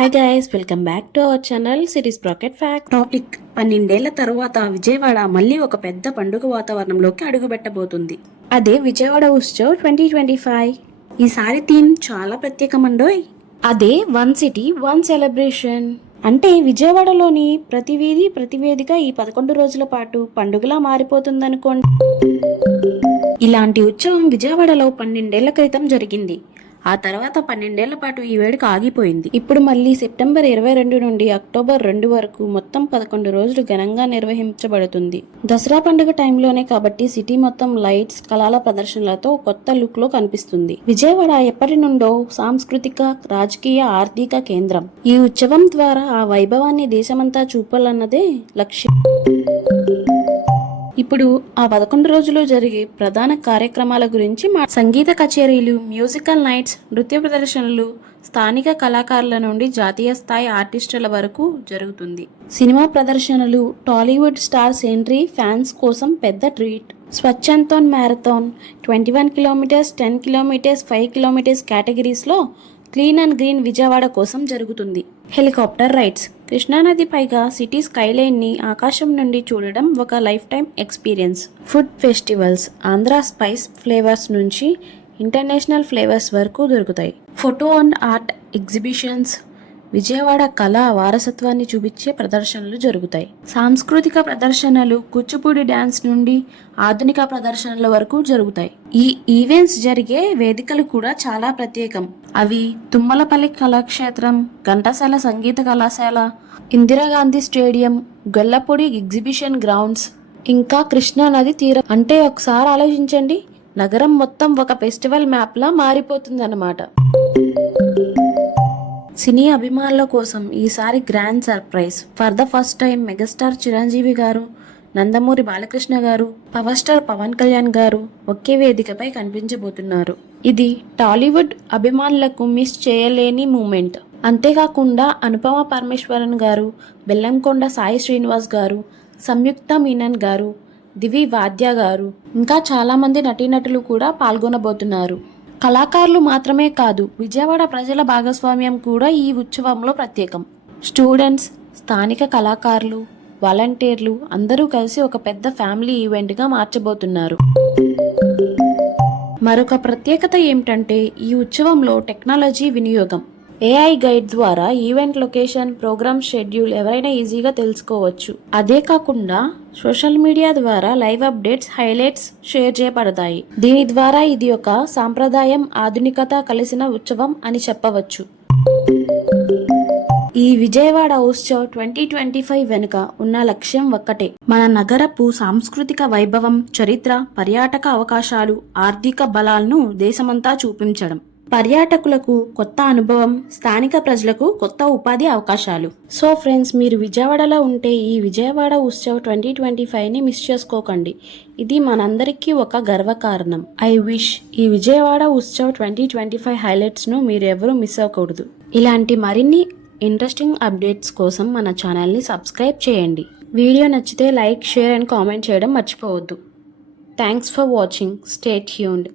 Hi guys, welcome back to our channel cities bracket fact. Topic: 12 ఏళ్ల తరువాత విజయవాడ మళ్ళీ ఒక పెద్ద పండుగ వాతావరణంలోకి అడుగుపెట్టబోతుంది. అదే విజయవాడ ఉత్సవ్ 2025. ఈసారి థీమ్ చాలా ప్రత్యేకమండోయ్. అదే వన్ సిటీ వన్ సెలబ్రేషన్. అంటే విజయవాడలోని ప్రతి వీధి ప్రతి వేదిక ఈ 11 రోజుల పాటు పండుగలా మారిపోతుందనుకోండి. ఇలాంటి ఉత్సవం విజయవాడలో 12 ఏళ్ల క్రితం జరిగింది. ఆ తర్వాత 12 ఏళ్ల పాటు ఈ వేడుక ఆగిపోయింది. ఇప్పుడు మళ్ళీ సెప్టెంబర్ 22 నుండి అక్టోబర్ 2 వరకు మొత్తం 11 రోజులు ఘనంగా నిర్వహించబడుతుంది. దసరా పండుగ టైంలోనే కాబట్టి సిటీ మొత్తం లైట్స్, కళల ప్రదర్శనలతో కొత్త లుక్ లో కనిపిస్తుంది. విజయవాడ ఎప్పటి నుండో సాంస్కృతిక, రాజకీయ, ఆర్థిక కేంద్రం. ఈ ఉత్సవం ద్వారా ఆ వైభవాన్ని దేశమంతా చూపాలన్నదే లక్ష్యం. ఇప్పుడు ఆ 11 రోజులు జరిగే ప్రధాన కార్యక్రమాల గురించి సంగీత కచేరీలు, మ్యూజికల్ నైట్స్, నృత్య ప్రదర్శనలు, స్థానిక కళాకారుల నుండి జాతీయ స్థాయి ఆర్టిస్టుల వరకు జరుగుతుంది. సినిమా ప్రదర్శనలు, టాలీవుడ్ స్టార్స్ ఎంట్రీ ఫ్యాన్స్ కోసం పెద్ద ట్రీట్. స్వచ్ఛంతోన్ మ్యారథాన్ 21 కిలోమీటర్స్, 10 కిలోమీటర్స్, 5 కిలోమీటర్స్ కేటగిరీస్లో క్లీన్ అండ్ గ్రీన్ విజయవాడ కోసం జరుగుతుంది. Helicopter rides. కృష్ణానది పైగా సిటీ స్కైలైన్ ని ఆకాశం నుండి చూడడం ఒక lifetime experience. Food festivals. Andhra spice flavours నుంచి ఇంటర్నేషనల్ ఫ్లేవర్స్ వరకు దొరుకుతాయి. Photo and art exhibitions. Vijayawada కళా వారసత్వాన్ని చూపించే ప్రదర్శనలు జరుగుతాయి. సాంస్కృతిక ప్రదర్శనలు కూచిపూడి డ్యాన్స్ నుండి ఆధునిక ప్రదర్శనల వరకు జరుగుతాయి. ఈ ఈవెంట్స్ జరిగే వేదికలు కూడా చాలా ప్రత్యేకం. అవి తుమ్మలపల్లి కళాక్షేత్రం, ఘంటసాల సంగీత కళాశాల, Indira Gandhi stadium, Gollapudi exhibition grounds, ఇంకా కృష్ణా నది తీరం. అంటే ఒకసారి ఆలోచించండి, నగరం మొత్తం ఒక ఫెస్టివల్ మ్యాప్ లా మారిపోతుందన్నమాట. సినీ అభిమానుల కోసం ఈసారి grand surprise. For the first time megastar Chiranjeevi గారు, నందమూరి బాలకృష్ణ గారు, పవర్ స్టార్ పవన్ కళ్యాణ్ గారు ఒకే వేదికపై కనిపించబోతున్నారు. ఇది టాలీవుడ్ అభిమానులకు మిస్ చేయలేని మూమెంట్. అంతేకాకుండా అనుపమ పరమేశ్వరన్ గారు, బెల్లంకొండ సాయి శ్రీనివాస్ గారు, సంయుక్త మీనన్ గారు, దివి వాద్య గారు, ఇంకా చాలా మంది నటీనటులు కూడా పాల్గొనబోతున్నారు. కళాకారులు మాత్రమే కాదు, విజయవాడ ప్రజల భాగస్వామ్యం కూడా ఈ ఉత్సవంలో ప్రత్యేకం. స్టూడెంట్స్, స్థానిక కళాకారులు, వాలంటీర్లు అందరూ కలిసి ఒక పెద్ద ఫ్యామిలీ ఈవెంట్గా మార్చబోతున్నారు. మరొక ప్రత్యేకత ఏమిటంటే ఈ ఉత్సవంలో టెక్నాలజీ వినియోగం. AI గైడ్ ద్వారా ఈవెంట్ లొకేషన్, ప్రోగ్రామ్ షెడ్యూల్ ఎవరైనా ఈజీగా తెలుసుకోవచ్చు. అదే కాకుండా సోషల్ మీడియా ద్వారా లైవ్ అప్డేట్స్, హైలైట్స్ షేర్ చేయబడతాయి. దీని ద్వారా ఇది ఒక సాంప్రదాయం, ఆధునికత కలిసిన ఉత్సవం అని చెప్పవచ్చు. ఈ విజయవాడ ఉత్సవ్ 2025 వెనుక ఉన్న లక్ష్యం ఒక్కటే: మన నగరపు సాంస్కృతిక వైభవం, చరిత్ర, పర్యాటక అవకాశాలు, ఆర్థిక బలాలను దేశమంతా చూపించడం. పర్యాటకులకు కొత్త అనుభవం, స్థానిక ప్రజలకు కొత్త ఉపాధి అవకాశాలు. సో ఫ్రెండ్స్, మీరు విజయవాడలో ఉంటే ఈ విజయవాడ ఉత్సవ్ 2025ని మిస్ చేసుకోకండి. ఇది మనందరికీ ఒక గర్వకారణం. ఐ విష్ ఈ విజయవాడ ఉత్సవ్ 2025 హైలైట్స్ను మీరు ఎవరూ మిస్ అవ్వకూడదు. ఇలాంటి మరిన్ని ఇంట్రెస్టింగ్ అప్డేట్స్ కోసం మన ఛానల్ని సబ్స్క్రైబ్ చేయండి. వీడియో నచ్చితే లైక్, షేర్ అండ్ కామెంట్ చేయడం మర్చిపోవద్దు. Thanks for watching. Stay tuned.